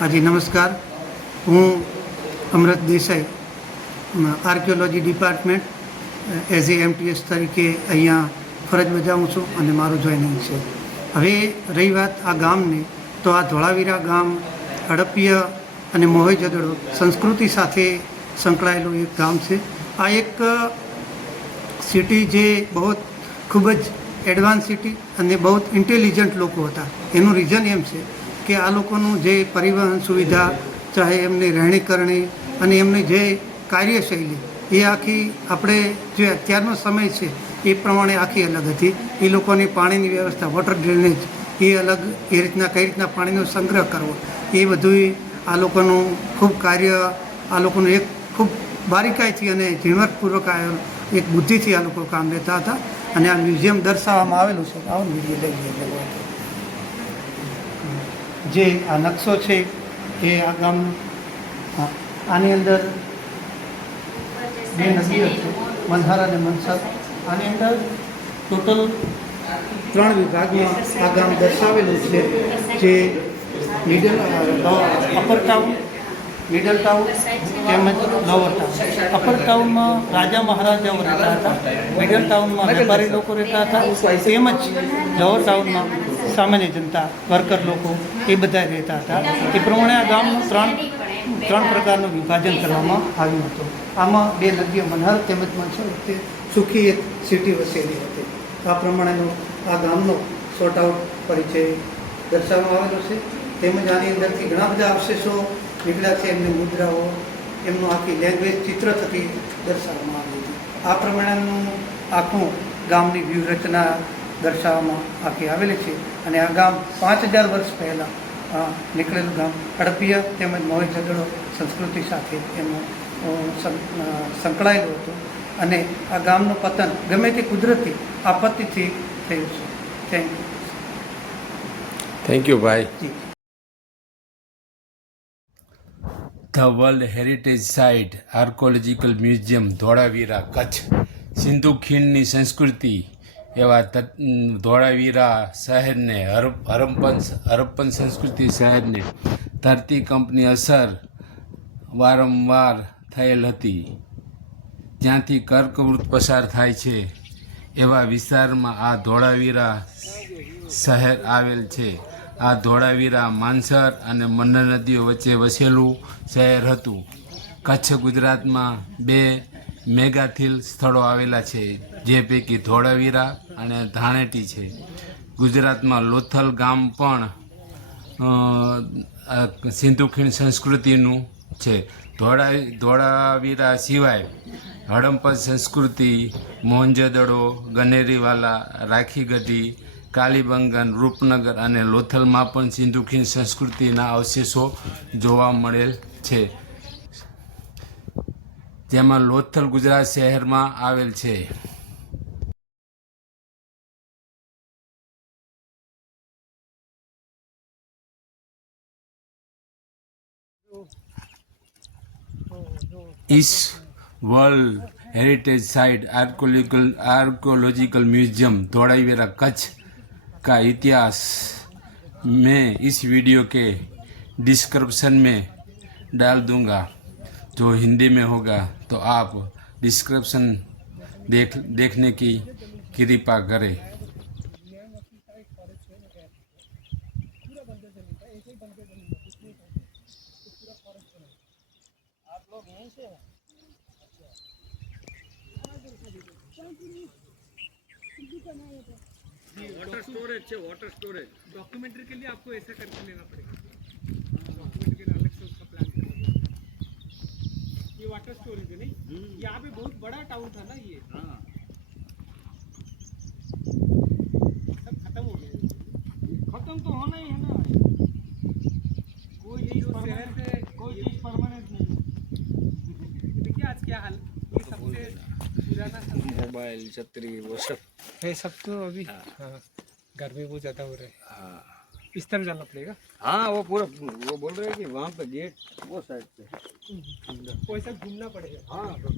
હાજી નમસ્કાર. હું Amrut Desai archaeology department as a MTS તરીકે અહીંયા ફરજ બજાવું છું અને મારું જોઈનિંગ છે. હવે રહી વાત આ ગામની, તો આ ધોળાવીરા ગામ હડપ્પીય અને મોહેંજો-દડો સંસ્કૃતિ સાથે સંકળાયેલું એક ગામ છે. આ એક સિટી જે બહુ ખૂબ જ એડવાન્સ સિટી અને બહુ ઇન્ટેલિજન્ટ લોકો હતા. એનું રીઝન એમ છે કે આ લોકોનું જે પરિવહન સુવિધા, ચાહે એમની રહેણી કરણી અને એમની જે કાર્યશૈલી, એ આખી આપણે જે અત્યારનો સમય છે એ પ્રમાણે આખી અલગ હતી. એ લોકોની પાણીની વ્યવસ્થા, વોટર ડ્રેનેજ એ અલગ, એ રીતના કઈ રીતના પાણીનો સંગ્રહ કરવો, એ બધું આ લોકોનું ખૂબ કાર્ય, આ લોકોનું એક ખૂબ બારીકાઈથી અને ઝીણવટપૂર્વક એક બુદ્ધિથી આ લોકો કામ લેતા હતા. અને આ મ્યુઝિયમ દર્શાવવામાં આવેલું છે. આવો વિડીયો લઈ લઈએ. જે આ નકશો છે એ આ ગામનો, આની અંદર બે નદીઓ છે, મલ્હાર અને મનસર. આની અંદર ટોટલ 3 વિભાગમાં આ ગામ દર્શાવેલું છે, જે અપર ટાઉન, મિડલ ટાઉન તેમજ લોઅર ટાઉન. અપર ટાઉનમાં રાજા મહારાજાઓ રહેતા હતા, મિડલ ટાઉનમાં વેપારી લોકો રહેતા હતા, તેમજ લોઅર ટાઉનમાં સામાન્ય જનતા, વર્કર લોકો, એ બધા રહેતા હતા. એ પ્રમાણે આ ગામનું ત્રણ પ્રકારનું વિભાજન કરવામાં આવ્યું હતું. આમાં 2 નદીઓ મલ્હાર તેમજ મનસર વચ્ચે સુખી એક સિટી વસેલી હતી. આ પ્રમાણેનો આ ગામનો શોર્ટ આઉટ પરિચય દર્શાવવામાં આવેલો છે. તેમજ આની અંદરથી ઘણા બધા અવશેષો નીકળ્યા છે. એમની મુદ્રાઓ, એમનું આખી લેંગ્વેજ ચિત્ર થકી દર્શાવવામાં આવી હતી. આ પ્રમાણેનું આખું ગામની વ્યૂહરચના દર્શાવવામાં આખી આવેલી છે. અને આ ગામ 5000 વર્ષ પહેલાં નીકળેલું ગામ હડપ્પીય તેમજ મોહેંજો-દડો સંસ્કૃતિ સાથે એનું સંકળાયેલું હતું. અને આ ગામનું પતન ગમે તે કુદરતી આપત્તિથી થયું છે. થેન્ક યુ ભાઈ. જી. The world heritage site archaeological museum Dholavira Kutch. Sindhu ખીણની સંસ્કૃતિ એવા ધોળાવીરા શહેરને હરપ્પન સંસ્કૃતિ શહેરને ધરતીકંપની અસર વારંવાર થયેલ હતી. જ્યાંથી કર્કવૃત પસાર થાય છે એવા વિસ્તારમાં આ ધોળાવીરા શહેર આવેલ છે. આ ધોળાવીરા માનસર અને મન્નર નદીઓ વચ્ચે વસેલું શહેર હતું. કચ્છ ગુજરાતમાં 2 મેગાથિલ સ્થળો આવેલા છે, જે પૈકી ધોળાવીરા અને ધાણેટી છે. ગુજરાતમાં લોથલ ગામ પણ સિંધુ ખીણ સંસ્કૃતિનું છે. ધોળાવીરા સિવાય હડપ્પન સંસ્કૃતિ, મોહેંજો-દડો, ગનેરીવાલા, રાખીગઢી, કાલીબંગન, રૂપનગર અને લોથલમાં પણ સિંધુ ખીણ સંસ્કૃતિના અવશેષો જોવા મળેલ છે. જેમાં લોથલ ગુજરાત શહેરમાં આવેલ છે. इस world heritage site archaeological museum Dholavira Kutch का इतिहास मैं इस वीडियो के डिस्क्रिप्शन में डाल दूंगा. जो हिंदी में होगा तो आप डिस्क्रिप्शन देखने की कृपा करें. वाटर स्टोरेज है, वाटर स्टोरेज डॉक्यूमेंट्री के लिए आपको ऐसा करके लेना पड़ेगा. डॉक्यूमेंट्री के लिए अलग से उसका प्लान करेंगे. ये वाटर स्टोरेज है नहीं, यहाँ पे बहुत बड़ा टाउन था ना ये. सब खत्म हो गया. खत्म तो होना ही है ना. कोई चीज शहर से कोई चीज परमानेंट नहीं. देखिए आज क्या हाल, ये सबसे पुराना मोबाइल, छतरी, वो सब है सब तो अभी. हाँ, गर्मी बहुत ज़्यादा हो रहा है. इस तरफ जाना पड़ेगा. हाँ वो पूरा वो बोल रहे हैं कि वहाँ पे गेट वो साइड पे वैसा घूमना पड़ेगा. हाँ तो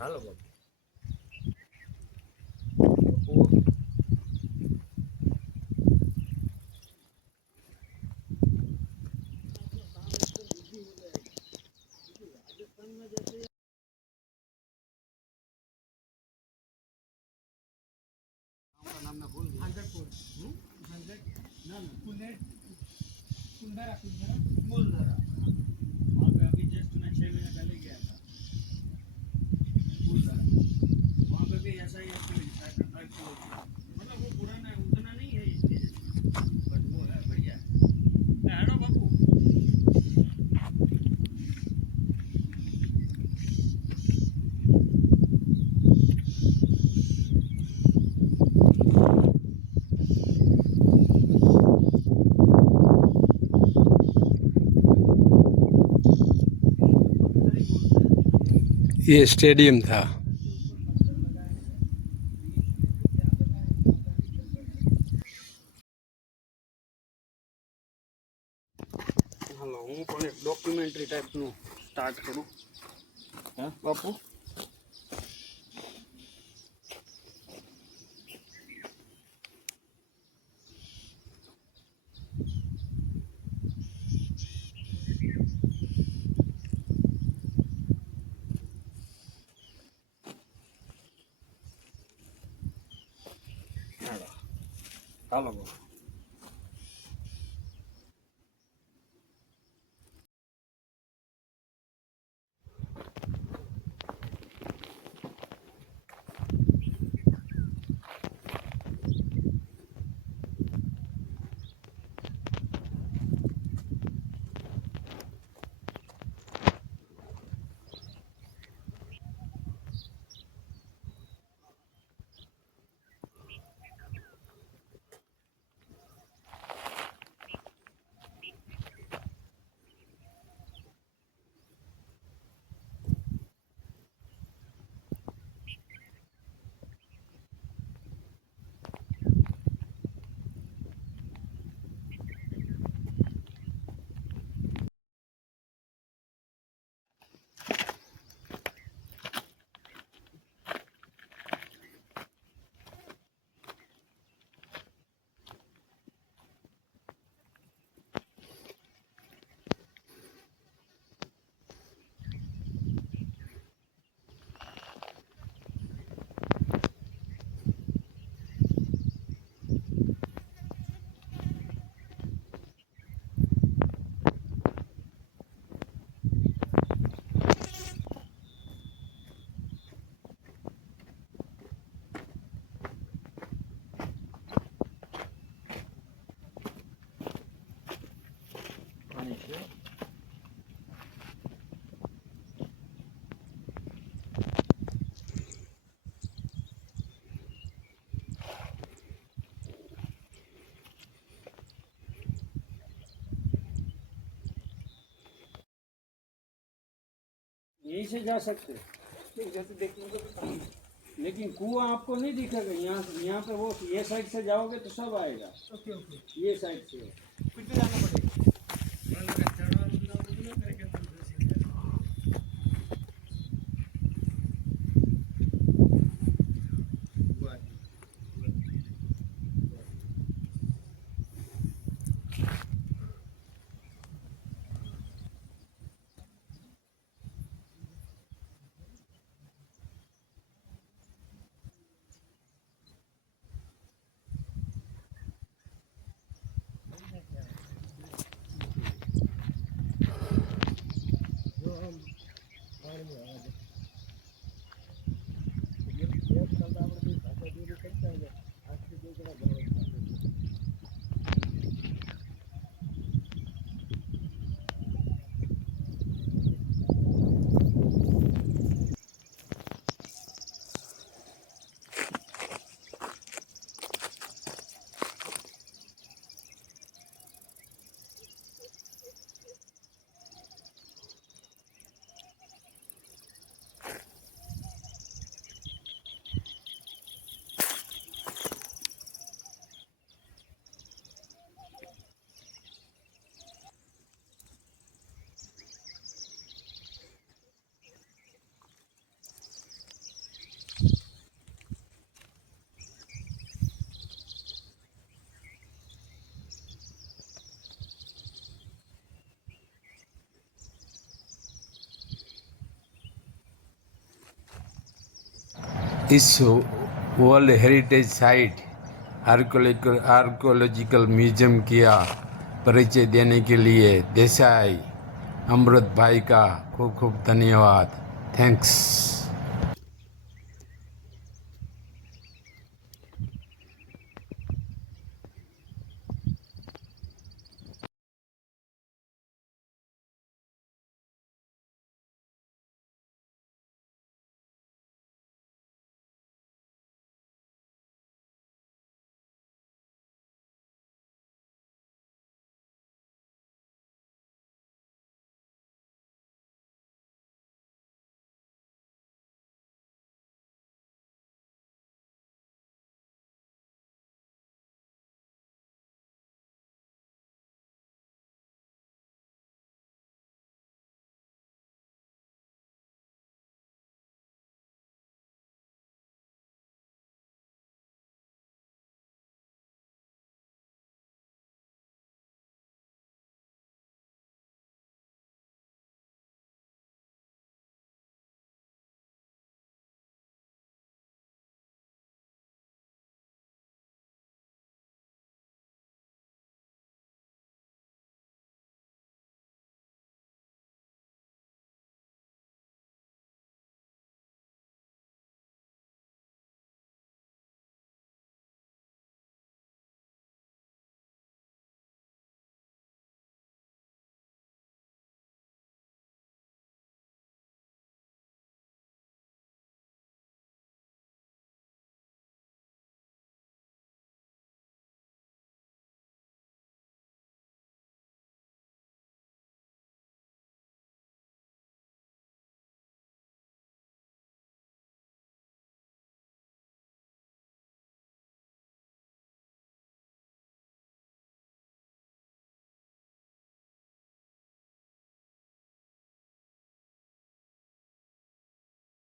हेलो बाबू वहाँ पे अभी जस्ट मैं 6 महीने पहले गया था फूलधरा। वहाँ पे भी ऐसा ही एक्चुअली मतलब वो पुराना है, उतना नहीं है इसके जैसा, बट वो है बढ़िया है। हेलो बापू। ये स्टेडियम था। હાલો હું પણ એક ડોક્યુમેન્ટરી ટાઈપનું સ્ટાર્ટ કરું હા બાપુ. હાલો બાપુ. પાણી છે. यहीं से जा सकते हैं जैसे देखने को तो लेकिन कुआं आपको नहीं दिखेगा। यहाँ पे वो ये साइड से जाओगे तो सब आएगा। ओके ओके ये साइड से फिर तो जाना पड़ेगा। इस world heritage site archaeological museum किया परिचय देने के लिए देसाई अमृत भाई का खूब खूब धन्यवाद। थैंक्स।